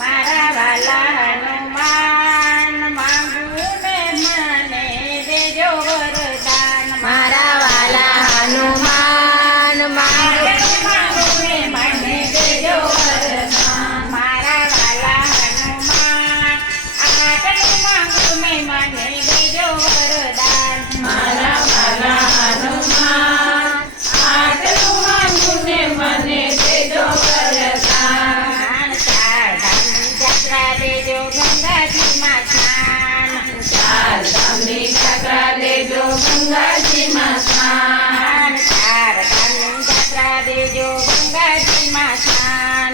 મારા વાલા હનુમાન માંગુ ને મને દેજો વરદાન. મારા વાલા હનુમાન માંગુ ને મને દેજો વરદાન. મારા વાલા હનુમાન આટલું માંગુ ને મને દેજો વરદાન. મારા વાલા હનુમાન આટલું માંગુ ને મને દેજો વરદાન. ચાર ધામની જાત્રા દેજો ગંગાજીમાં સ્નાન. ચાર ધામની જાત્રા દેજો ગંગાજીમાં સ્નાન. ચાર ધામની જાત્રા દેજો ગંગાજીમાં સ્નાન.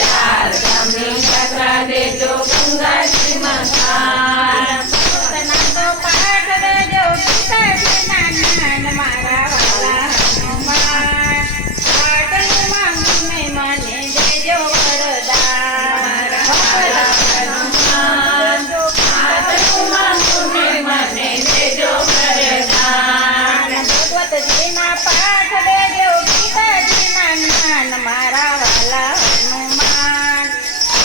ચાર ધામની જાત્રા દેજો ગંગાજીમાં સ્નાન. ભગવતના તો પાઠ દેજો ગીતાજીના જ્ઞાન. મારા વાલા હનુમાન આટલું માંગુ ને મને દેજો વરદાન. હનુમાન આટલું માંગુ ને મને દેજો વરદાન. ભગવતજીના પાઠ દેજો ગીતાજીના જ્ઞાન. મારા વાલા હનુમાન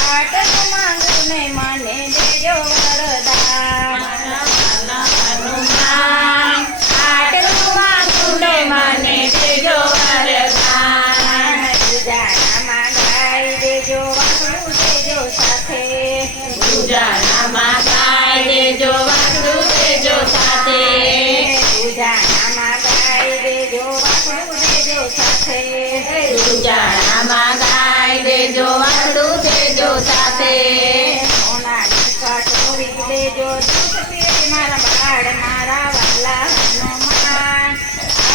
આટલું માંગુ ને મને દેજો વરદાન. હનુમાન આટલું માંગુ ને મને દેજો વરદાન. ઉજાલામાં ગાઈ દેજો વાંસળું દેજો સાથે. ઉજાલામાં ગાય દેજો વાંસળું દેજો સાથે. ઉજાલામાં ગાઈ દેજો વાંસળું દેજો સાથે. ઉજાલામાં ગાય દેજો વાંસળું દેજો સાથે. સોનાની કટોરી દેજો દૂધ પીએ મારા બાળ. મારા વાલા હનુમાન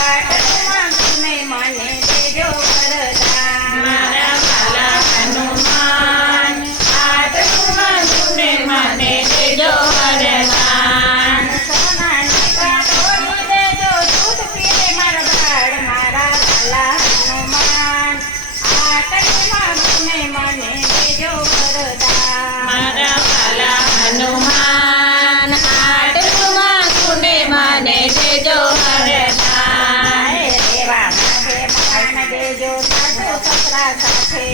આટલું માંગુ ને મને દેજો વરદાન. મારા વાલા હનુમાન આટલું માંગુ ને મને દેજો વરદાન. સોનાની કટોરી દેજો દૂધ પીએ મારા બાળ. મારા વાલા હનુમાન આટલું માંગુ ને મને દેજો વરદાન. મારા વાલા હનુમાન આટલું માંગુ ને મને દેજો વરદાન. દેવા માટે મકાન દેજો સાસુ સસરા સાથે.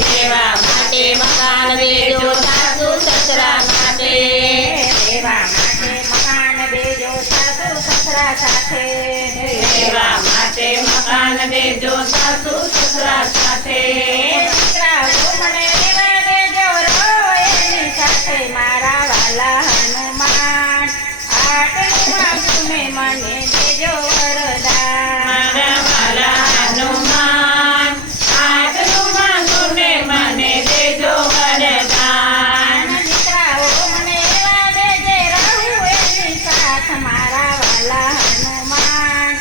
દેવા માટે મકાન દેજો સાસુ સસરા માટે. દેવા માટે મકાન દેજો સાસુ સસરા સાથે. દેવા માટે મકાન દેજો સાસુ સસરા સાથે. દીકરાઓ મને દેવા દેજો રહો એની સાથે. મારા વાલા હનુમાન આટલું માંગુ ને મને દેજો વરદાન. મારા વાલા હનુમાન આટલું માંગુ ને મને દેજો વરદાન. દીકરાઓ મને એવા દેજે રહું એની સાથ. મારા વાલા હનુમાન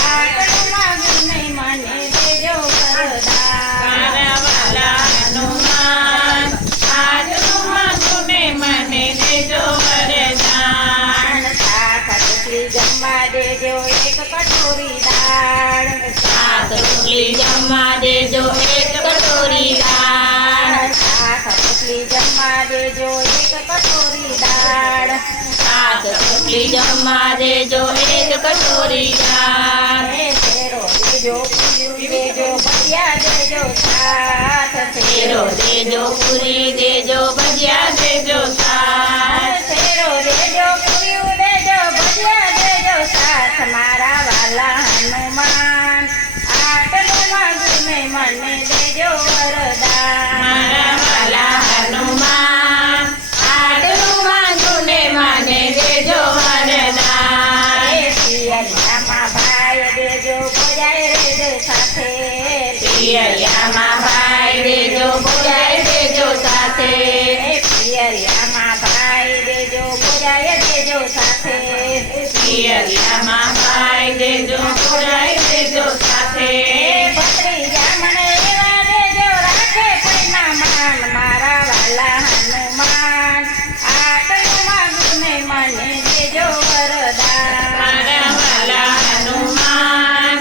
આટલું માંગુ ને મને દેજો વરદાન. મારા વાલા હનુમાન આટલું માંગુ ને મને દેજો વરદાન. શાક રોટલી જમવા દેજો એક કટોરી દાળ. શાક રોટલી જમવા દેજો એક કટોરી દાળ. શાક રોટલી જમવા દેજો એક કટોરી દાળ. શાક રોટલી જમવા દેજો એક કટોરી દાળ. શેરો દેજો પૂરી દેજો ભજીયા દેજો સાથ. શેરો દેજો પૂરી દેજો ભજીયા દેજો સાથ. શેરો દેજો પૂરી દેજો ભજીયા દેજો સાથ. મારા વાલા હનુમાન આટલું માંગુ ને મને દેજો વરદાન. મારા વાલા હનુમાન આટલું માંગુ ને મને દેજો વરદાન. પિયરિયામાં ભાઈ દેજો ભજાય રેજો સાથે. પિયરિયામાં ભાઈ દેજો ભજાય દેજો સાથે. પિયરિયામાં ભાઈ દેજો ભજાય દેજો સાથે. પિયરિયામાં ભાઈ દેજો ભજાય દેજો સાથે. ભત્રીજા મને એવા દેજો રાખે પ્રેમમાં માન. મારા વાલા હનુમાન આટલું માંગુ ને મને દેજો વરદાન. મારા વાલા હનુમાન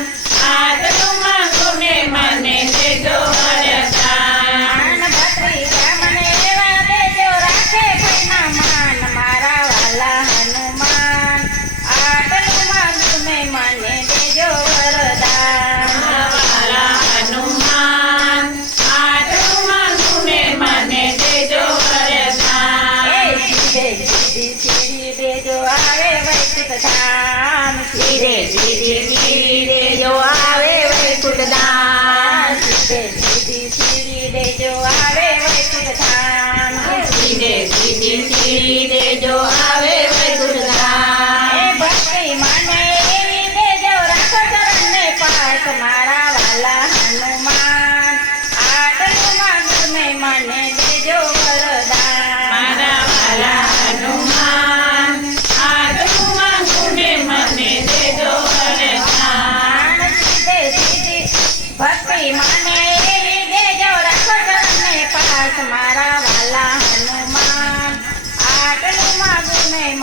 આટલું માંગુ ને મને દેજો વરદાન. ભત્રીજા મને એવા દેજો રાખે પ્રેમમાં માન. મારા વાલા હનુમાન આટલું માંગુ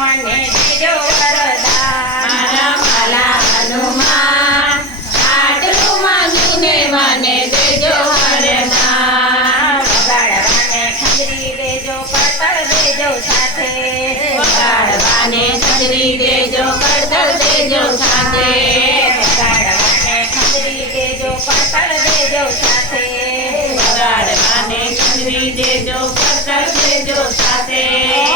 મને દેજો વરદાન મારા વાલા હનુમાન આટલું માંગીને મને દેજો વરદાન વગાડવાને ખંજરી દેજો પડતર દેજો સાથે વગાડવાને છત્રી દેજો પડતર દેજો સાથે વગાડવાને ખંજરી દેજો પડતર દેજો સાથે વગાડવાને છત્રી દેજો પડતર દેજો સાથે